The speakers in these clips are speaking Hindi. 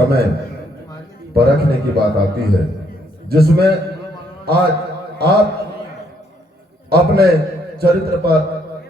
समय परखने की बात आती है, जिसमें आज आप अपने चरित्र पर,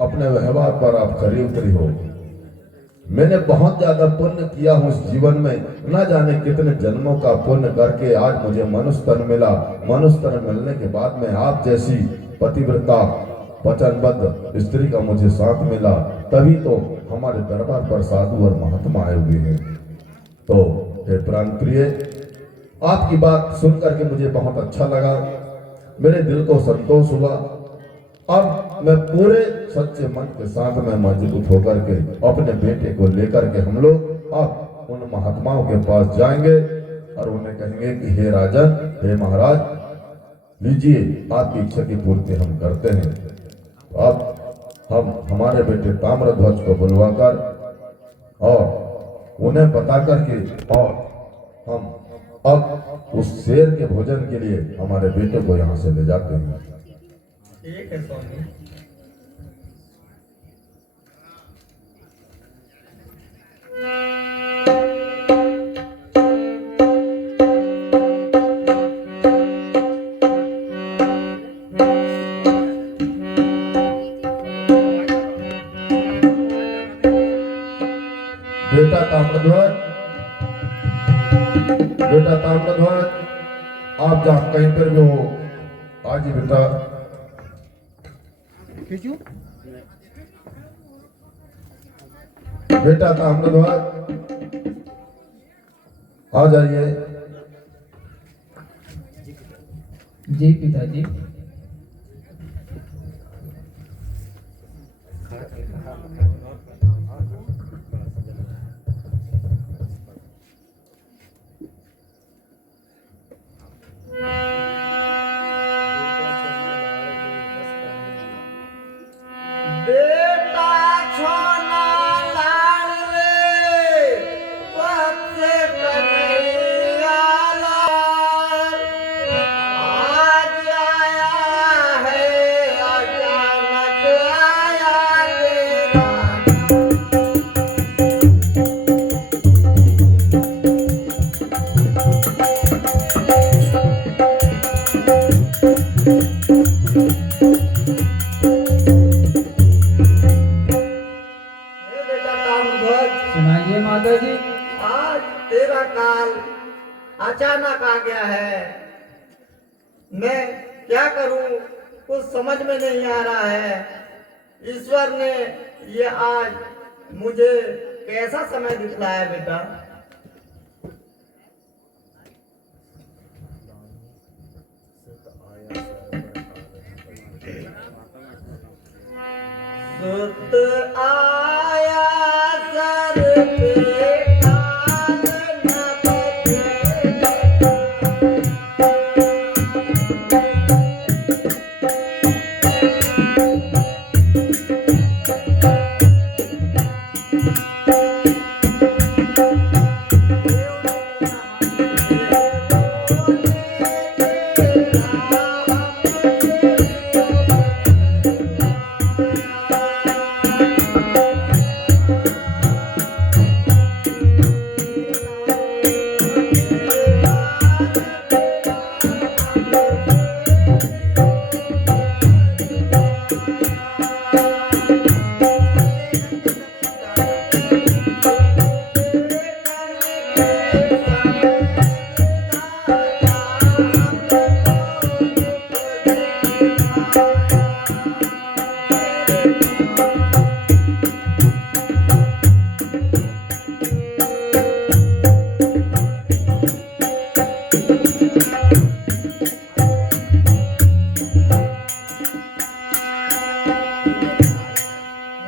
अपने व्यवहार पर आप खरी उतरी हो। मैंने बहुत ज्यादा पुण्य किया हूँ इस जीवन में, न जाने कितने जन्मों का पुण्य करके आज मुझे मनुष्य तन मिला। मनुष्य तन मिलने के बाद में आप जैसी पतिव्रता वचनबद्ध स्त्री का मुझे साथ मिला, तभी तो हमारे दरबार पर साधु और महात्मा आए हुए हैं। तो हे प्राण प्रिय, आपकी बात सुन करके मुझे बहुत अच्छा लगा, मेरे दिल को संतोष हुआ। अब मैं पूरे सच्चे मन के साथ में मजबूत होकर के अपने बेटे को लेकर के हम लोग अब उन महात्माओं के पास जाएंगे और उन्हें कहेंगे कि हे राजन, हे महाराज, लीजिए आपकी इच्छा की पूर्ति हम करते हैं। तो अब हम हमारे बेटे ताम्रध्वज को बुलवाकर और उन्हें बता करके और हम अब उस शेर के भोजन के लिए हमारे बेटे को यहाँ से ले जाते हैं। ठीक है स्वामी। बेटा ताम्रध्वज, बेटा ताम्रध्वज, आप जहाँ कहीं पर भी हो, आज ही बेटा बेटा ताम्रध्वज आ जाइए। जी पिताजी। बेटा छोना लाडले वत्से कन्हैया लाल, आज आया है अचानक आया तेरा। हे बेटा ताम्रध्वज, सुनाइए माता जी। आज तेरा काल अचानक आ गया है। मैं क्या करूं कुछ समझ में नहीं आ रहा है। ईश्वर ने ये आज मुझे कैसा समय दिखलाया बेटा। सुत आया सर पे काल न बचे।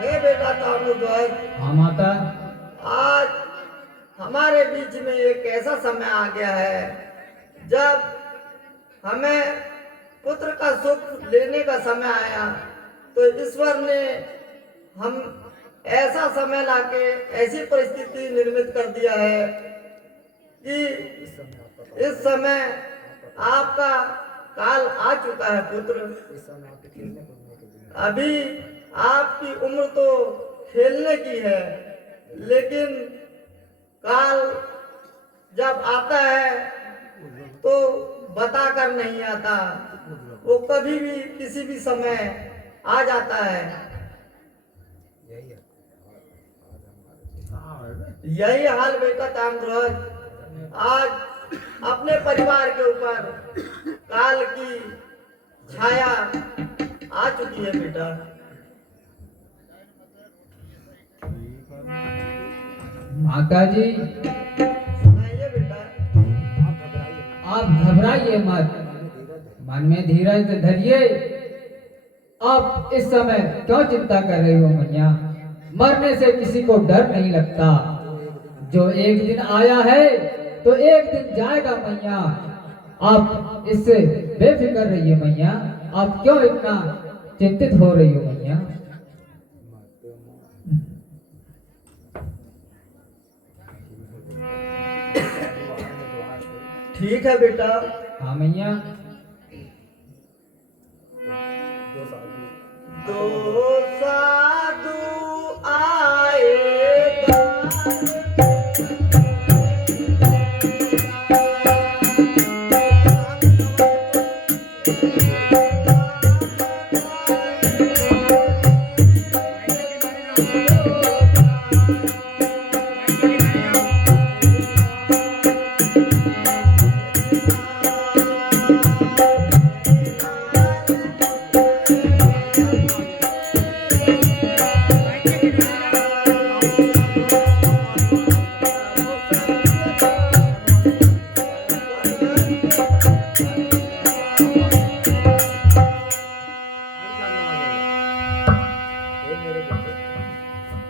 हे बेटा ताम्रध्वज, हाँ माता। आज हमारे बीच में एक ऐसा समय आ गया है जब हमें पुत्र का सुख लेने का समय आया, तो ईश्वर ने हम ऐसा समय लाके ऐसी परिस्थिति निर्मित कर दिया है कि इस समय आपका काल आ चुका है पुत्र। अभी आपकी उम्र तो खेलने की है, लेकिन काल जब आता है तो बता कर नहीं आता, वो कभी भी किसी भी समय आ जाता है। यही हाल बेटा ताम्रध्वज आज अपने परिवार के ऊपर काल की छाया आ चुकी है बेटा। माता जी, सुनाइए बेटा। आप घबराइए मत, मन में धीरज धरिए। आप इस समय क्यों चिंता कर रहे हो मैया? मरने से किसी को डर नहीं लगता। जो एक दिन आया है तो एक दिन जाएगा मैया। आप इससे बेफिक्र रहिए मैया। आप क्यों इतना चिंतित हो रही हो मैया? ठीक है बेटा। हाँ मैया। दो साधु आएगा,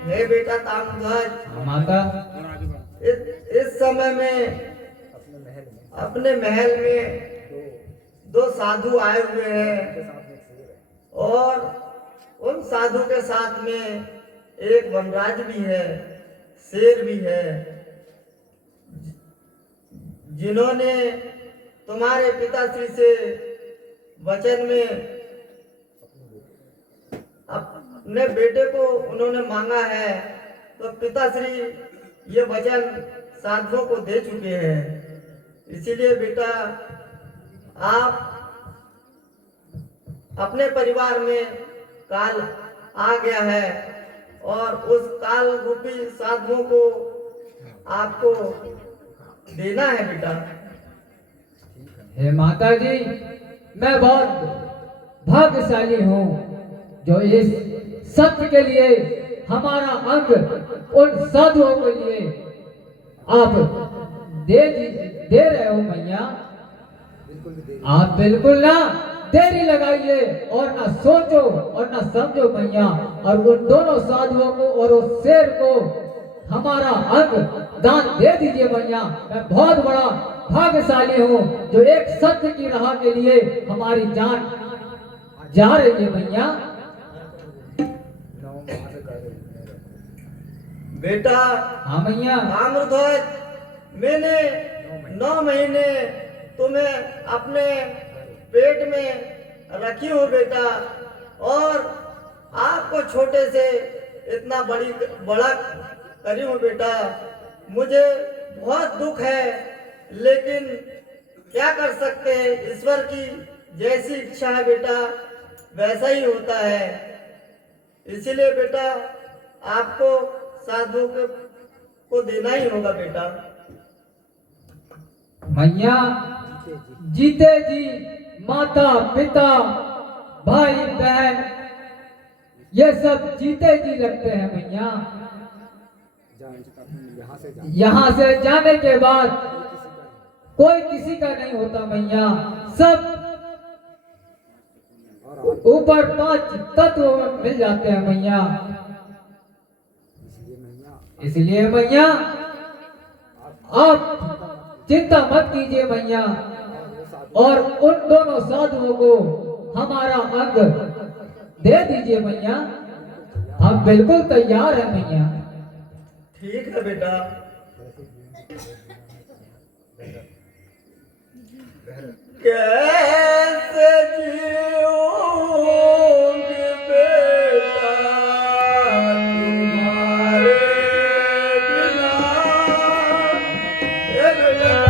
हे बेटा ताम्रध्वज, हाँ माता। इस समय में अपने महल में दो साधु आए हुए हैं और उन साधु के साथ में एक वनराज भी है, शेर भी है, जिन्होंने तुम्हारे पिताश्री से वचन में अपने बेटे को उन्होंने मांगा है, तो पिताश्री ये वचन साधुओं को दे चुके हैं। इसीलिए बेटा आप अपने परिवार में काल आ गया है और उस काल रूपी साधुओं को आपको देना है बेटा। हे माता जी, मैं बहुत भाग्यशाली हूँ जो इस सत्य के लिए हमारा अंग उन साधुओं के लिए आप दे रहे हो मैया। आप बिल्कुल ना देरी लगाइए और ना सोचो और ना समझो मैया, और उन दोनों साधुओं को और उस शेर को हमारा अंग दान दे दीजिए मैया। मैं बहुत बड़ा भाग्यशाली हूँ जो एक सत्य की राह के लिए हमारी जान जा रही है मैया। बेटा हाँ मैया। ताम्रध्वज, मैंने 9 महीने तुम्हें अपने पेट में रखी हो बेटा, और आपको छोटे से इतना बड़ा करी हूँ बेटा। मुझे बहुत दुख है, लेकिन क्या कर सकते हैं, ईश्वर की जैसी इच्छा है बेटा वैसा ही होता है। इसीलिए बेटा आपको साधु को देना ही होगा बेटा। मैया, जीते जी माता पिता भाई बहन ये सब जीते जी लगते हैं मैया। यहाँ से जाने के बाद कोई किसी का नहीं होता मैया। सब ऊपर 5 तत्व मिल जाते हैं मैया। इसलिए मैया आप चिंता मत कीजिए मैया, और उन दोनों साधुओं को हमारा अंग दे दीजिए मैया। हम बिल्कुल तैयार हैं मैया। ठीक है बेटा। कैसे जीऊंगी बेटा तुम्हारे बिना, हे बेटा बेटा